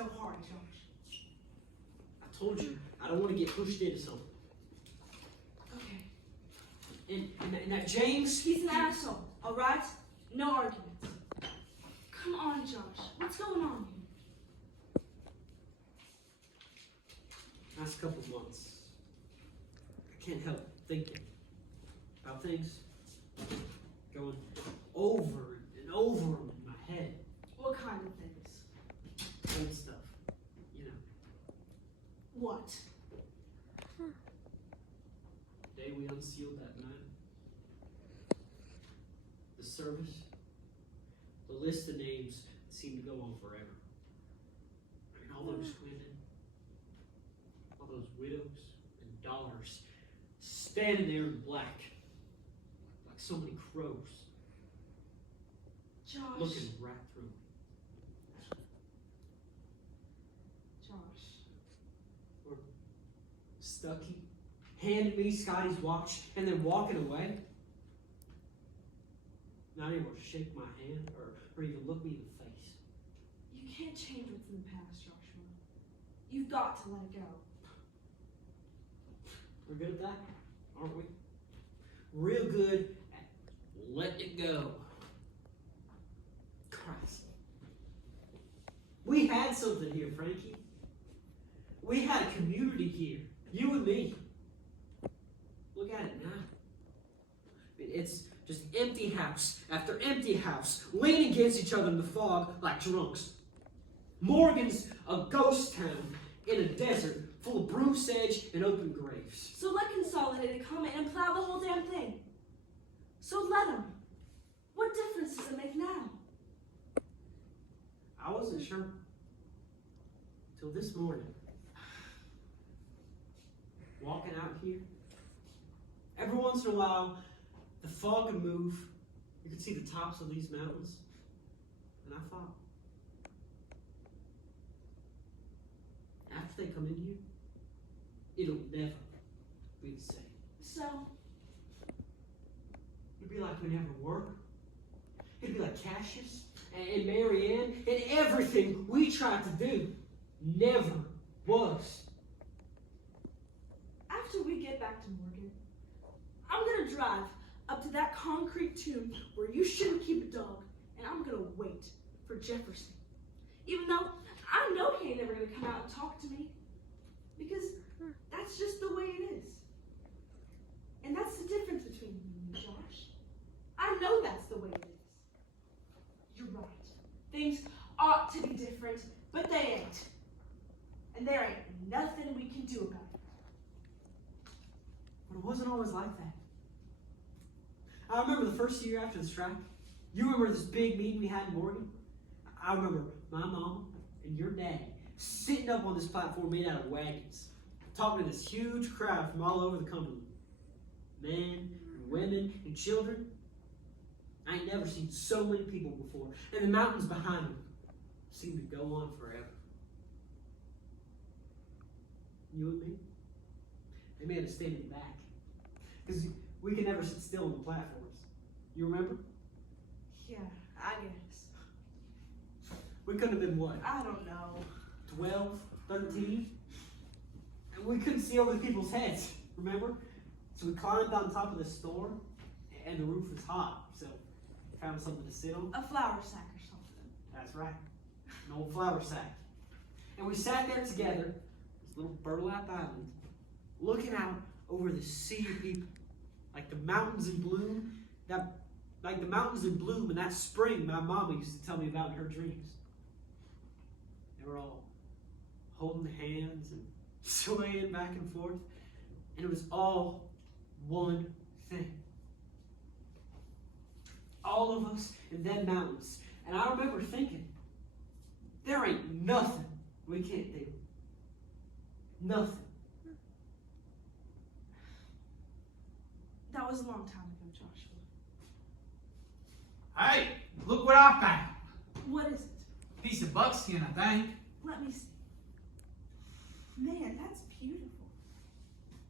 so hard, Josh? I told you, I don't want to get pushed into something. Okay. And that James... He's an asshole, all right? No arguments. Come on, Josh. What's going on here? Last couple of months, I can't help thinking about things going over and over in my head. What kind of things? Old stuff, you know. What? The day we unsealed that night, the service, the list of names seemed to go on forever. I mean, all those women, all those widows and daughters standing there in black, like so many crows, Josh. looking right through me. Josh. Or Stucky handing me Scotty's watch and then walking away. Not able to shake my hand or even look me in the face. You can't change what's in the past, Joshua. You've got to let it go. We're good at that, aren't we? Real good at letting it go. Christ. We had something here, Frankie. We had a community here. You and me. Look at it now. It's just empty house after empty house, leaning against each other in the fog like drunks. Morgan's a ghost town in a desert full of broom sedge and open graves. So let Consolidated come in and plow the whole damn thing. So let them. What difference does it make now? I wasn't sure till this morning. Walking out here, every once in a while, the fog would move. You could see the tops of these mountains. And I thought, after they come in here, it'll never be the same. So, It'd be like we never were. It'd be like Cassius and Marianne and everything we tried to do never was. after we get back to Morgan, I'm gonna drive up to that concrete tomb where you shouldn't keep a dog, and I'm gonna wait for Jefferson. Even though I know he ain't never gonna come out and talk to me. Because that's just the way it is. And that's the difference between you and me, Josh. I know that's the way it is. You're right. Things ought to be different, but they ain't. And there ain't nothing we can do about it. But it wasn't always like that. I remember the first year after the strike. You remember this big meeting we had in Morgan? I remember my mama and your daddy sitting up on this platform made out of wagons, talking to this huge crowd from all over the Cumberland. Men, and women, and children. I ain't never seen so many people before. And the mountains behind them seem to go on forever. You and me? They made us stand in the back. Because we could never sit still on the platforms. You remember? Yeah, I guess. We couldn't have been what? I don't know. 12, 13? And we couldn't see over the people's heads, remember? So we climbed on top of the store, and the roof was hot, so we found something to sit on. A flour sack or something. That's right, an old flour sack. And we sat there together, this little burlap island, looking out over the sea of people, like the mountains in bloom, like the mountains in bloom in that spring my mama used to tell me about in her dreams. They were all holding hands and swaying back and forth, and it was all one thing. All of us in them mountains. And I remember thinking, there ain't nothing we can't do. Nothing. That was a long time ago, Joshua. Hey, look what I found. What is it? Piece of buckskin, I think. Let me see. Man, that's beautiful.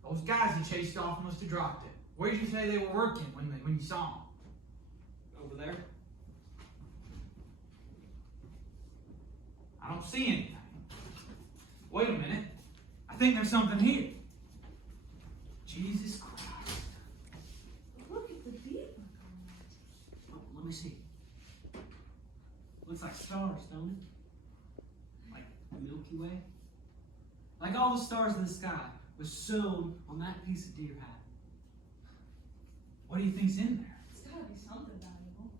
Those guys you chased off must have dropped it. Where did you say they were working when you saw them? Over there. I don't see anything. Wait a minute. I think there's something here. Jesus Christ. Look at the beaver. Oh, let me see. Looks like stars, don't it? Like the Milky Way. Like all the stars in the sky was sewn on that piece of deer hide. What do you think's in there? It's gotta be something valuable.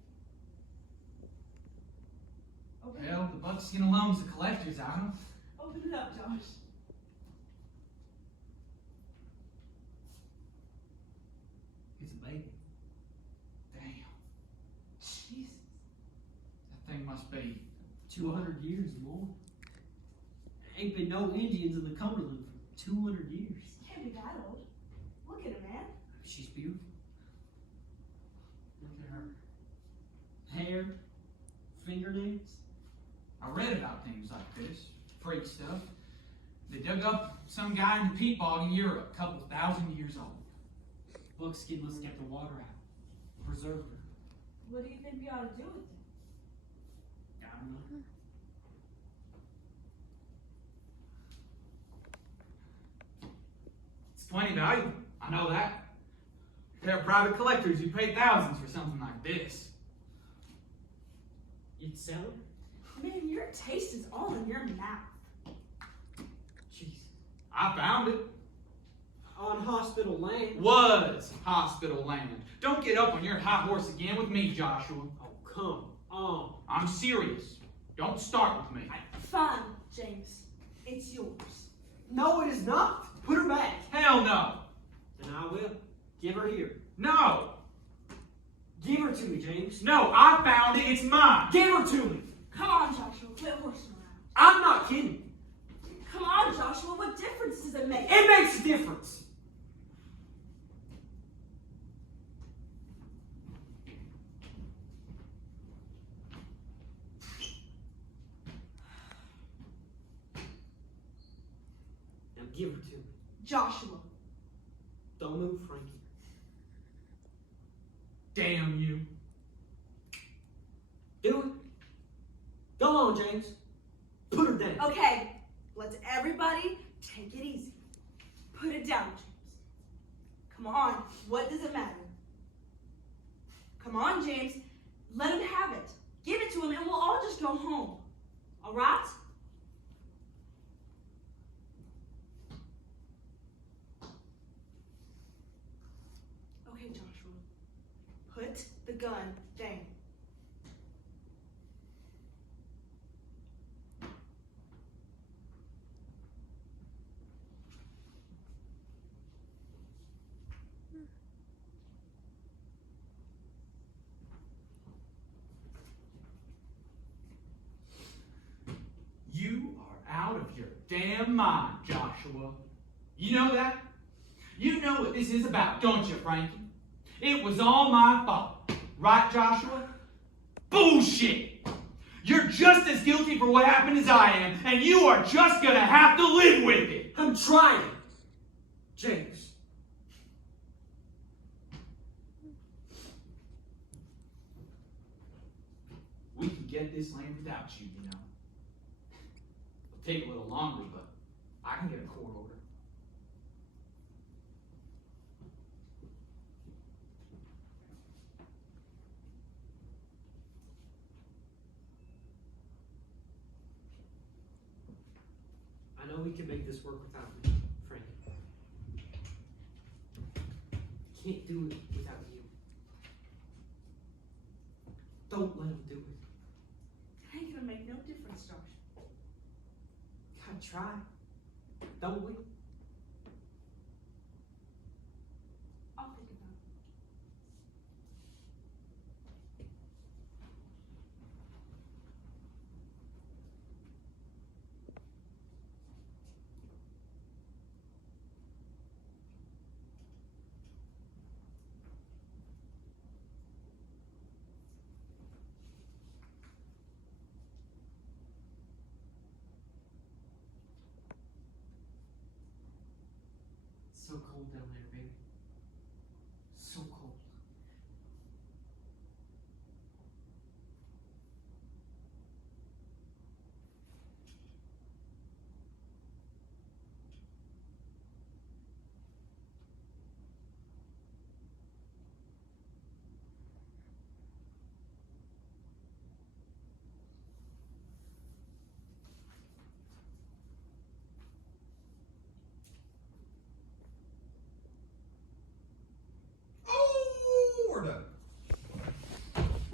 Open Hell, the buckskin alone's a collector's item. Open it up, Josh. It's a baby. Damn. Jesus. That thing must be 200 years or more. Ain't been no Indians in the Cumberland for 200 years. Can't be that old. Look at it, man. She's beautiful. Look at her. Hair, fingernails. I read about things like this, freak stuff. They dug up some guy in the peat bog in Europe, a couple thousand years old. Buckskin must have kept the water out. Preserved her. What do you think we ought to do with it? I don't know. It's plenty valuable. I know that. There are private collectors who pay thousands for something like this. You'd sell it? Man, your taste is all in your mouth. Jeez. I found it. On hospital land. Was hospital land. Don't get up on your high horse again with me, Joshua. Oh, come on. I'm serious. Don't start with me. Fine, James. It's yours. No, it is not. Put her back. Hell no. Then I will. Give her here. No. Give her to me, James. No, I found it. It's mine. Give her to me. Come on, Joshua. Quit horsing around. I'm not kidding. Come on, Joshua. What difference does it make? It makes a difference. Now give her to me. Joshua. Don't move, Frankie. Damn you. Do it. Go on, James. Put her down. Okay, let's everybody take it easy. Put it down, James. Come on, what does it matter? Come on, James. Let him have it. Give it to him and we'll all just go home. All right? Okay, Joshua. Put the gun down. You are out of your damn mind, Joshua. You know that? You know what this is about, don't you, Frankie? It was all my fault. Right, Joshua? Bullshit! You're just as guilty for what happened as I am, and you are just gonna have to live with it. I'm trying. James. We can get this land without you, you know. It'll take a little longer, but I can get a court order. I know we can make this work without me, Frankie. Can't do it without you. Don't let him do it. It ain't gonna make no difference, Josh. Gotta try. Don't we?